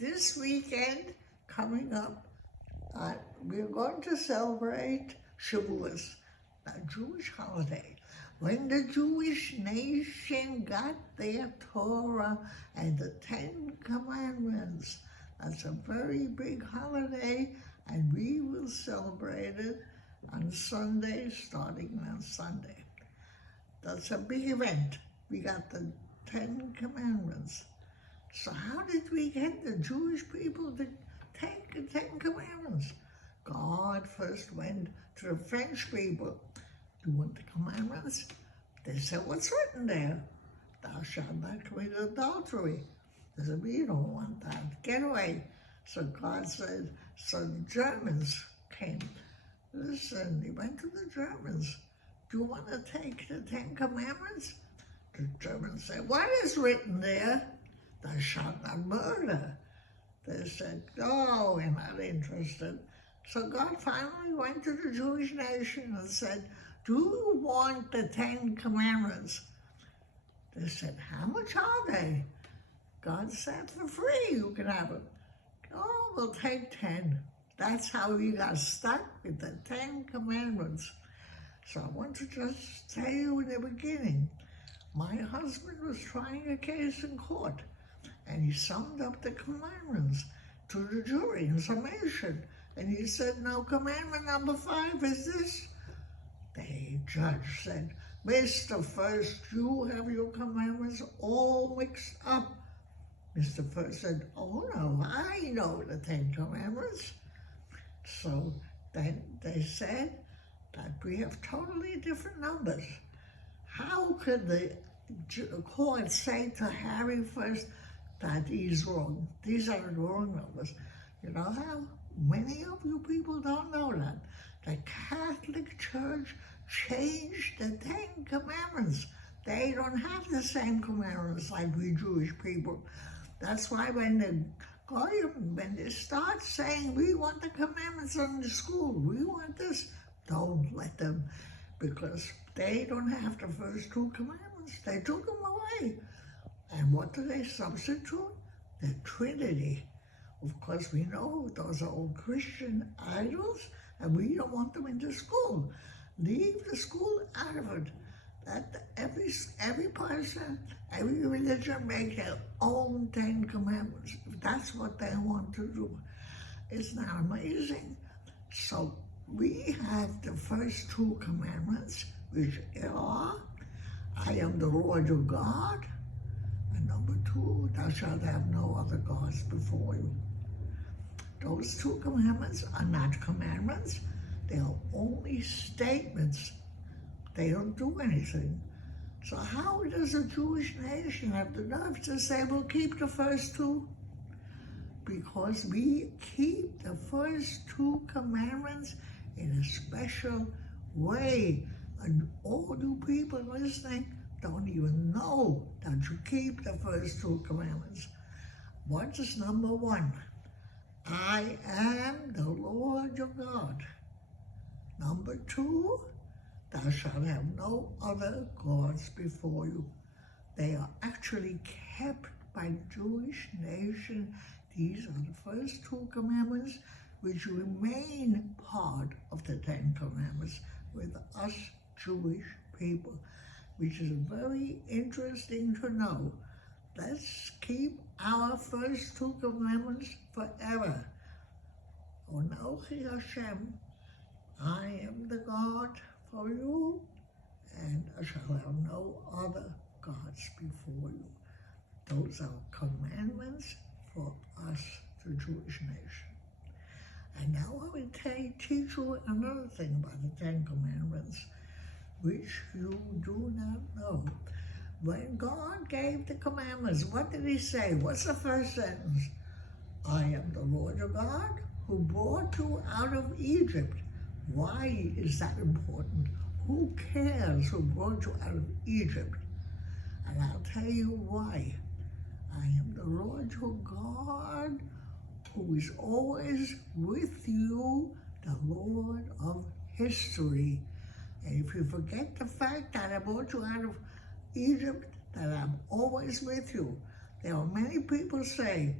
This weekend coming up, we're going to celebrate Shavuos, a Jewish holiday. When the Jewish nation got their Torah and the 10 Commandments, that's a very big holiday, and we will celebrate it on Sunday, starting on Sunday. That's a big event. We got the 10 Commandments. So how did we get the Jewish people to take the 10 Commandments? God first went to the French people. Do you want the commandments? They said, what's written there? Thou shalt not commit adultery. They said, we don't want that. Get away. So God said, so the Germans came. Listen, he went to the Germans. Do you want to take the 10 Commandments? The Germans said, what is written there? Thou shalt not murder. They said, no, we're not interested. So God finally went to the Jewish nation and said, do you want the 10 Commandments? They said, how much are they? God said, for free, you can have it. Oh, we'll take 10. That's how we got stuck with the 10 Commandments. So I want to just tell you in the beginning, my husband was trying a case in court, and he summed up the commandments to the jury in summation. And he said, no, commandment number 5 is this. The judge said, Mr. First, you have your commandments all mixed up. Mr. First said, oh no, I know the 10 Commandments. So then they said that we have totally different numbers. How could the court say to Harry first that he's wrong? These are the wrong numbers. You know how many of you people don't know that? The Catholic Church changed the 10 Commandments. They don't have the same commandments like we Jewish people. That's why when they start saying, we want the commandments in the school, we want this, don't let them, because they don't have the first 2 commandments. They took them away. And what do they substitute? The Trinity. Of course, we know those are all Christian idols, and we don't want them in the school. Leave the school out of it. That every person, every religion make their own 10 Commandments. If that's what they want to do. Isn't that amazing? So we have the first 2 commandments, which are, I am the Lord your God. And number 2, thou shalt have no other gods before you. Those 2 commandments are not commandments. They are only statements. They don't do anything. So how does a Jewish nation have the nerve to say, we'll keep the first 2? Because we keep the first 2 commandments in a special way. And all you people listening don't even know that you keep the first 2 commandments. What is number 1? I am the Lord your God. Number 2, thou shalt have no other gods before you. They are actually kept by the Jewish nation. These are the first 2 commandments, which remain part of the 10 Commandments with us Jewish people, which is very interesting to know. Let's keep our first 2 commandments forever. Anochi Hashem, I am the God for you, and I shall have no other gods before you. Those are commandments for us, the Jewish nation. And now I will teach you another thing about the 10 Commandments, which you do not know. When God gave the commandments, what did he say? What's the first sentence? I am the Lord your God who brought you out of Egypt. Why is that important? Who cares who brought you out of Egypt? And I'll tell you why. I am the Lord your God who is always with you, the Lord of history. And if you forget the fact that I brought you out of Egypt, that I'm always with you. There are many people say,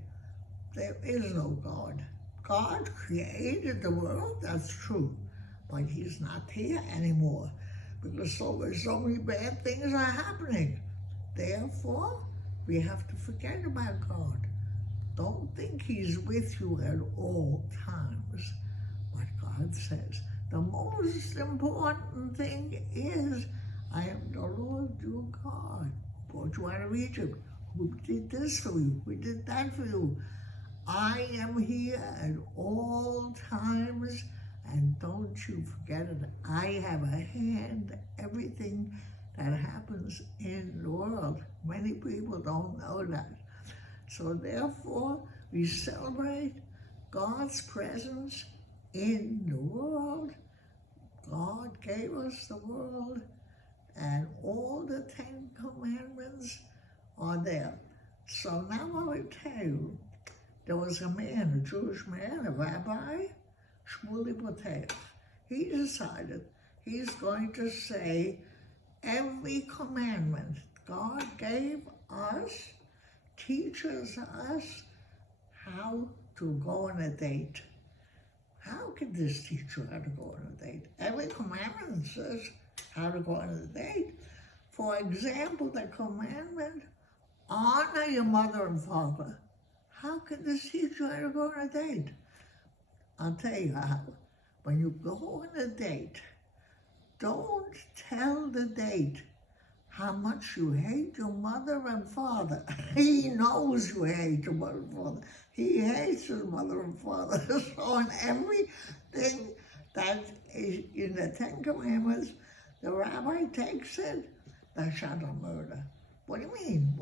There is no God. God created the world, that's true, but he's not here anymore because so many bad things are happening. Therefore, we have to forget about God. Don't think he's with you at all times. What God says, the most important thing is, I am the Lord your God, who brought you out of Egypt, who did this for you, who did that for you. I am here at all times, and don't you forget it. I have a hand in everything that happens in the world. Many people don't know that. So therefore, we celebrate God's presence in the world. God gave us the world, and all the 10 Commandments are there. So now I will tell you, there was a man, a Jewish man, a rabbi, Shmuel Boteach. He decided he's going to say every commandment God gave us teaches us how to go on a date. How can this teach you how to go on a date? Every commandment says how to go on a date. For example, the commandment, honor your mother and father. How can this teach you how to go on a date? I'll tell you how. When you go on a date, don't tell the date how much you hate your mother and father. He knows you hate your mother and father. He hates his mother and father. So in everything that is in the 10 Commandments, the rabbi takes it, thou shalt not murder. What do you mean?